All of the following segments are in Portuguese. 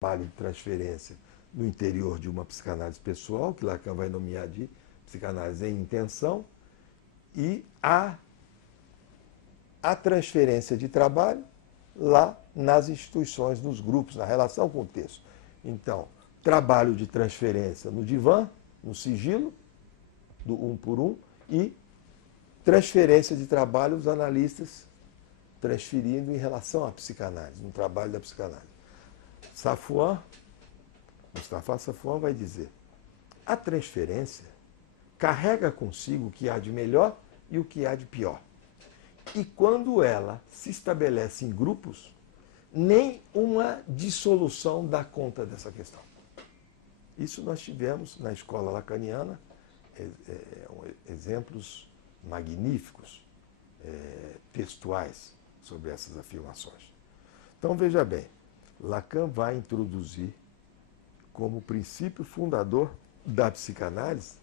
trabalho de transferência no interior de uma psicanálise pessoal, que Lacan vai nomear de psicanálise em intenção, e a transferência de trabalho lá nas instituições, nos grupos, na relação com o texto. Então, trabalho de transferência no divã, no sigilo, do um por um, e transferência de trabalho, os analistas transferindo em relação à psicanálise, no trabalho da psicanálise. Mustafa Safwan vai dizer: a transferência carrega consigo o que há de melhor e o que há de pior. E quando ela se estabelece em grupos, nem uma dissolução dá conta dessa questão. Isso nós tivemos na escola lacaniana, exemplos magníficos, textuais, sobre essas afirmações. Então, veja bem, Lacan vai introduzir como princípio fundador da psicanálise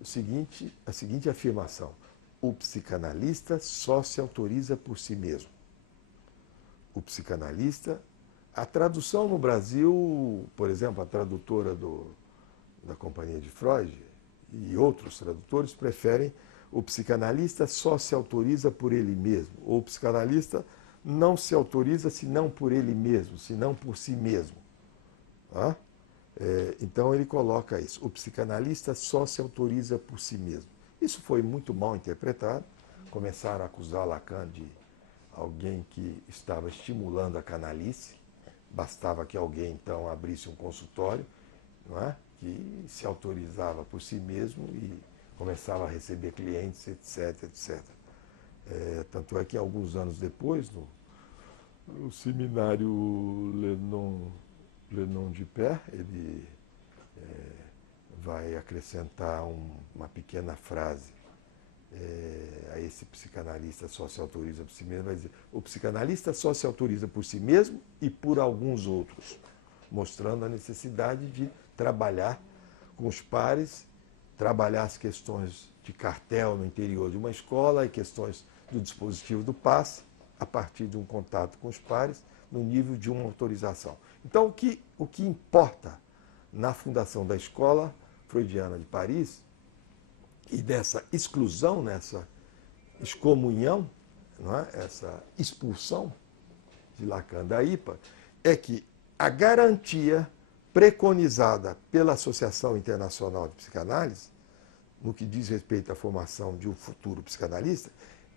a seguinte afirmação: o psicanalista só se autoriza por si mesmo. O psicanalista, a tradução no Brasil, por exemplo, a tradutora da Companhia de Freud e outros tradutores preferem o psicanalista só se autoriza por ele mesmo, ou o psicanalista não se autoriza senão por ele mesmo, senão por si mesmo. Tá? Então ele coloca isso, o psicanalista só se autoriza por si mesmo. Isso foi muito mal interpretado, começaram a acusar Lacan de alguém que estava estimulando a canalice, bastava que alguém então abrisse um consultório, não é? Que se autorizava por si mesmo e começava a receber clientes, etc, etc. Tanto é que alguns anos depois, no seminário Lenon de Père, ele vai acrescentar uma pequena frase a esse psicanalista só se autoriza por si mesmo, vai dizer: o psicanalista só se autoriza por si mesmo e por alguns outros, mostrando a necessidade de trabalhar com os pares, trabalhar as questões de cartel no interior de uma escola e questões do dispositivo do passe, a partir de um contato com os pares, no nível de uma autorização. Então, o que importa na fundação da Escola Freudiana de Paris, e dessa exclusão, nessa excomunhão, não é? Essa expulsão de Lacan da IPA, é que a garantia preconizada pela Associação Internacional de Psicanálise, no que diz respeito à formação de um futuro psicanalista,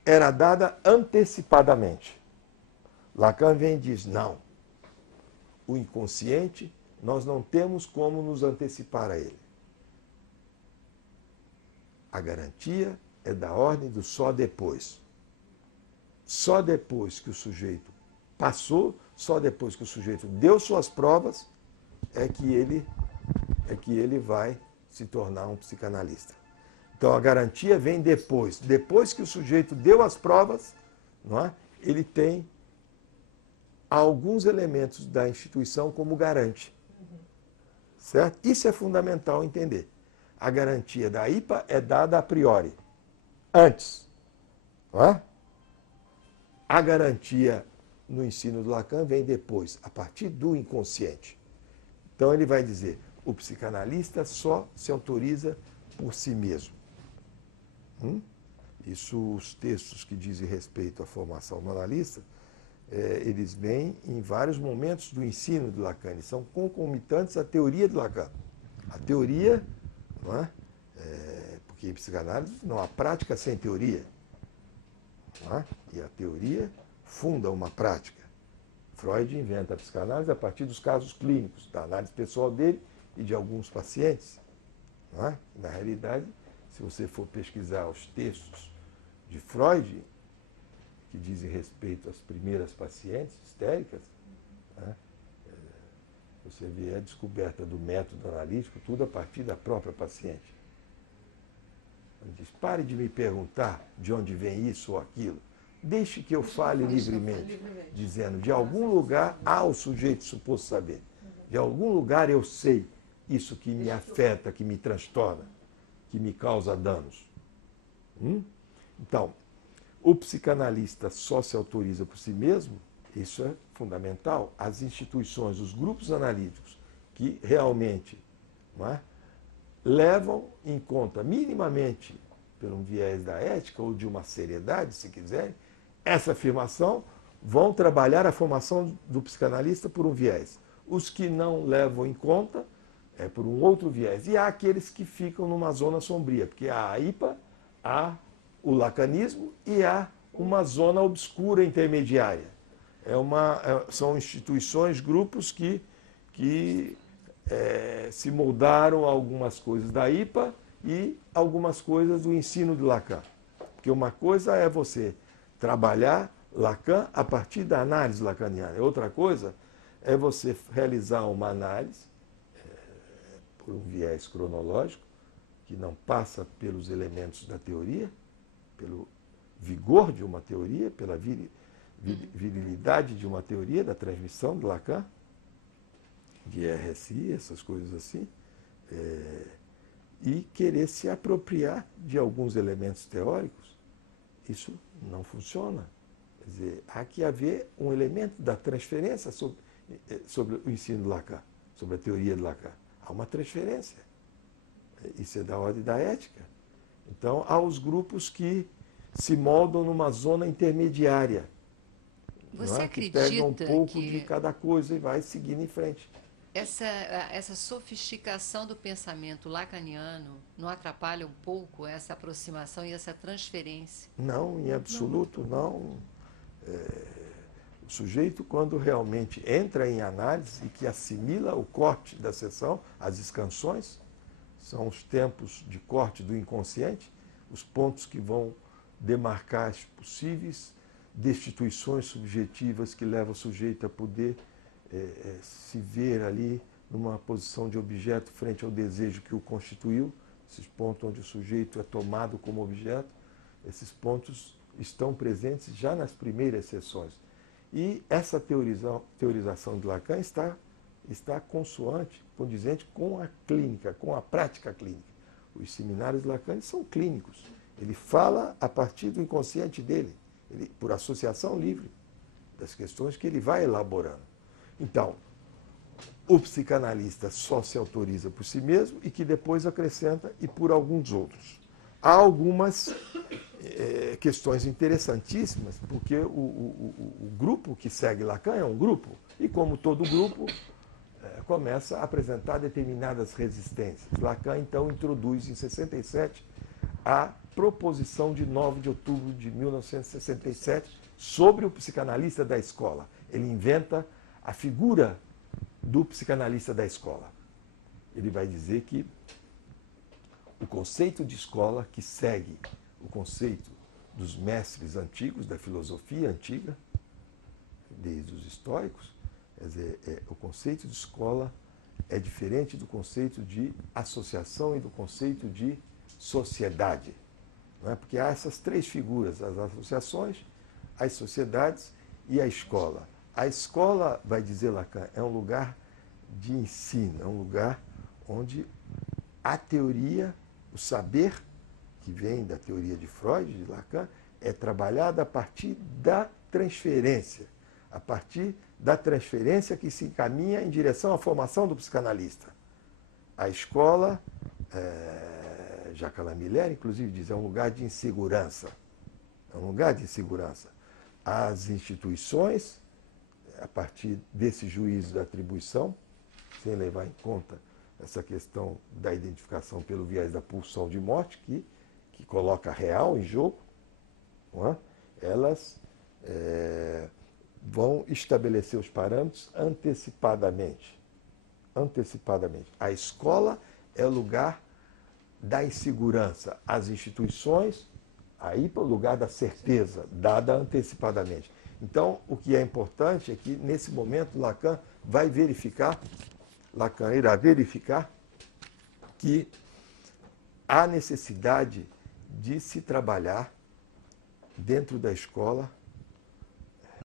era dada antecipadamente. Lacan vem e diz: não, o inconsciente nós não temos como nos antecipar a ele. A garantia é da ordem do só depois. Só depois que o sujeito passou, só depois que o sujeito deu suas provas, é que ele vai se tornar um psicanalista. Então a garantia vem depois. Depois que o sujeito deu as provas, não é? Ele tem alguns elementos da instituição como garante. Certo? Isso é fundamental entender. A garantia da IPA é dada a priori, antes. Não é? A garantia no ensino do Lacan vem depois, a partir do inconsciente. Então ele vai dizer: o psicanalista só se autoriza por si mesmo. Isso, os textos que dizem respeito à formação do analista, eles vêm em vários momentos do ensino do Lacan, eles são concomitantes à teoria do Lacan. A teoria, não é? Porque em psicanálise não há prática sem teoria. Não é? E a teoria funda uma prática. Freud inventa a psicanálise a partir dos casos clínicos, da análise pessoal dele e de alguns pacientes. Não é? Na realidade, se você for pesquisar os textos de Freud, que dizem respeito às primeiras pacientes histéricas, né? Você vê a descoberta do método analítico, tudo a partir da própria paciente. Ele diz: pare de me perguntar de onde vem isso ou aquilo. Deixe que eu fale livremente, dizendo: de algum lugar há o sujeito suposto saber. De algum lugar eu sei isso que me afeta, que me transtorna, que me causa danos. Então, o psicanalista só se autoriza por si mesmo Isso é fundamental. As instituições, os grupos analíticos que realmente, não é, levam em conta minimamente, por um viés da ética ou de uma seriedade, se quiserem, essa afirmação, vão trabalhar a formação do psicanalista por um viés. Os que não levam em conta é por um outro viés. E há aqueles que ficam numa zona sombria, porque há a IPA, há o lacanismo e há uma zona obscura intermediária. São instituições, grupos que se moldaram a algumas coisas da IPA e algumas coisas do ensino de Lacan. Porque uma coisa é você trabalhar Lacan a partir da análise lacaniana. Outra coisa é você realizar uma análise por um viés cronológico, que não passa pelos elementos da teoria, pelo vigor de uma teoria, pela virilidade de uma teoria, da transmissão de Lacan, de RSI, essas coisas assim, e querer se apropriar de alguns elementos teóricos. Isso não funciona. Quer dizer, há que haver um elemento da transferência sobre o ensino de Lacan, sobre a teoria de Lacan. Há uma transferência. Isso é da ordem da ética. Então, há os grupos que se moldam numa zona intermediária. Você acredita que pega um pouco que de cada coisa e vai seguindo em frente. essa sofisticação do pensamento lacaniano não atrapalha um pouco essa aproximação e essa transferência? Não, em absoluto não. O sujeito, quando realmente entra em análise e que assimila o corte da sessão, as escansões, são os tempos de corte do inconsciente, os pontos que vão demarcar as possíveis destituições subjetivas que levam o sujeito a poder se ver ali numa posição de objeto frente ao desejo que o constituiu, esses pontos onde o sujeito é tomado como objeto, esses pontos estão presentes já nas primeiras sessões. E essa teorização de Lacan está consoante, condizente com a clínica, com a prática clínica. Os seminários de Lacan são clínicos. Ele fala a partir do inconsciente dele, por associação livre das questões que ele vai elaborando. Então, o psicanalista só se autoriza por si mesmo e que depois acrescenta e por alguns outros. Há algumas questões interessantíssimas, porque o grupo que segue Lacan é um grupo, e como todo grupo, começa a apresentar determinadas resistências. Lacan, então, introduz em 67 a proposição de 9 de outubro de 1967 sobre o psicanalista da escola. Ele inventa a figura do psicanalista da escola. Ele vai dizer que o conceito de escola, que segue o conceito dos mestres antigos, da filosofia antiga, desde os estoicos, quer dizer, o conceito de escola é diferente do conceito de associação e do conceito de sociedade. Não é? Porque há essas três figuras, as associações, as sociedades e a escola. A escola, vai dizer Lacan, é um lugar de ensino, é um lugar onde a teoria, o saber, que vem da teoria de Freud, de Lacan, é trabalhada a partir da transferência. A partir da transferência que se encaminha em direção à formação do psicanalista. A escola, Jacques Alain Miller, inclusive, diz, é um lugar de insegurança. É um lugar de insegurança. As instituições, a partir desse juízo da atribuição, sem levar em conta essa questão da identificação pelo viés da pulsão de morte, que coloca a real em jogo, não é? Elas vão estabelecer os parâmetros antecipadamente. Antecipadamente. A escola é o lugar da insegurança. As instituições, aí para o lugar da certeza, dada antecipadamente. Então, o que é importante é que, nesse momento, Lacan irá verificar que há necessidade de se trabalhar dentro da escola